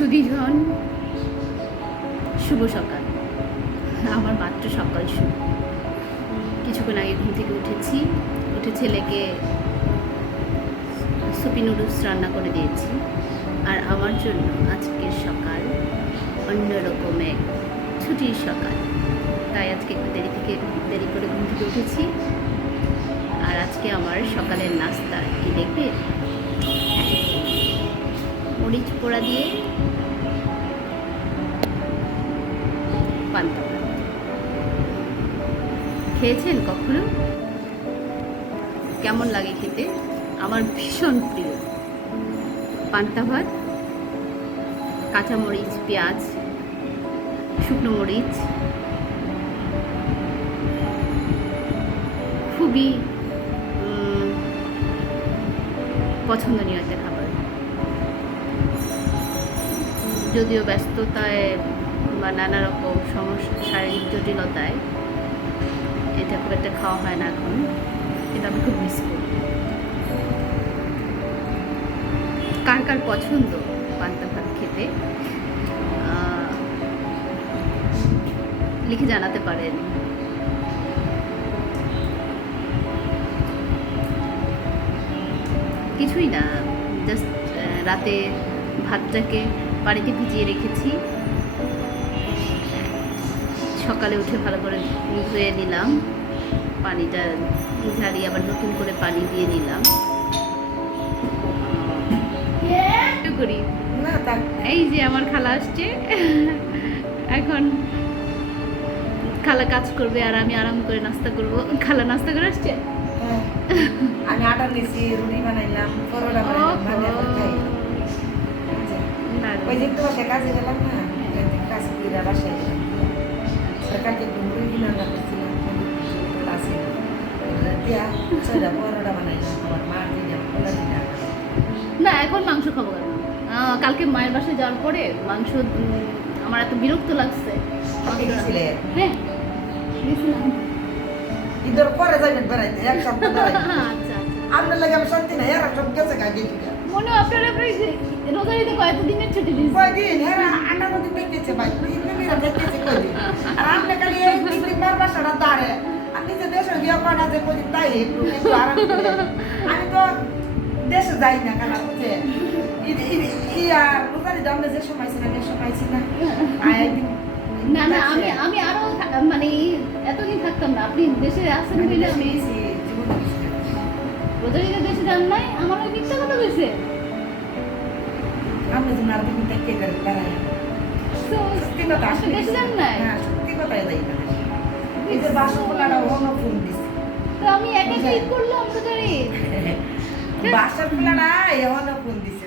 সুধীজন, শুভ সকাল। আমার মাত্র সকাল শুরু। কিছুক্ষণ আগে ঘুম থেকে উঠে ছেলেকে সুপি নুডলস রান্না করে দিয়েছি। আর আমার জন্য আজকের সকাল অন্যরকম এক ছুটির সকাল। তাই আজকে একটু দেরি করে ঘুম থেকে উঠেছি। আর আজকে আমার সকালের নাস্তা কি দেখবে, মরিচ পোড়া দিয়ে পান্তা ভাত। খেয়েছেন কখনো? কেমন লাগে খেতে? আমার ভীষণ প্রিয়। পান্তা ভাত, কাঁচামরিচ, পেঁয়াজ, শুকনো মরিচ, খুবই পছন্দনীয় একটা খাবার। যদিও ব্যস্ততায় বা নানা রকম সমস্যা, শারীরিক জটিলতায় এটা খুব একটা খাওয়া হয় না এখন, কিন্তু আমি খুব মিস করি। কার কার পছন্দ পান্তা ভাত খেতে লিখে জানাতে পারেন। কিছুই না, জাস্ট রাতে ভাতটাকে পানিতে ভিজিয়ে রেখেছি, সকালে উঠে ভালো করে ধুয়ে নিলাম, পানিটা ঝাড়িয়ে আবার নতুন করে পানি দিয়ে নিলাম। করি এই যে আমার খালা আসছে, এখন খালা কাজ করবে আর আমি আরাম করে নাস্তা করব। খালা নাস্তা করে আসছে। আমি আটা নিয়েছি, রুটি বানাইলাম, পরোটা বানাইলাম, ওই দিন তো বাসায় কাজে গেলাম না, কাজ করে বাসায় গেলাম। সরকারকে মুড়ি রান্না করছিলাম, আছে দিয়া ছয়টা পরোটা বানাইলাম, আবার মার দিলাম, পোলা দিলাম। না, এখন মাংস খাবো কেন? কালকে মায়ের বাসায় যাওয়ার পরে মাংস আমার এত বিরক্ত লাগছে। হ্যাঁ, গেছিলাম। ঈদের পরে যাবেন বেড়াইতে, এক সপ্তাহ বেড়াইতে। আচ্ছা, আপনার লাগে আমার শান্তি নাই, এরা সব গেছে গাড়ি মনে আপনারা রোজারিতে কয়েকদিনের ছুটি দিয়েছে। কয়দিন এরা আন্নার মধ্যে দেখতেছে ভাই, ইন্দ্রমিরা দেখতেছে কয়দিন। আর আপনি খালি এই তিন মার বাসাটা দাঁড়ে, আপনি যে দেশে গিয়ে কয়না যে কদিন তাই একটু আরাম করে। আমি তো দেশে যাই না কেন বুঝে, রোজারি দামে যে সময় ছিল না সময় ছিল না। না না, আমি আরো মানে এতদিন থাকতাম না। আপনি দেশে আসেন বলে আমি রোজারিতে দেশে যান নাই, আমার ওই মিথ্যা কথা বলছে। আমরা যে নারদিন দেখতে বেড়াই, সত্যি কথা আসলে দেশে যান নাই। হ্যাঁ, সত্যি কথাই যাই না। এই যে বাসনগুলাটা অন্য ফোন দিচ্ছে, তো আমি একা ঈদ করলাম রোজারি। বাসার ফুলাটা এমন ফোন দিচ্ছে।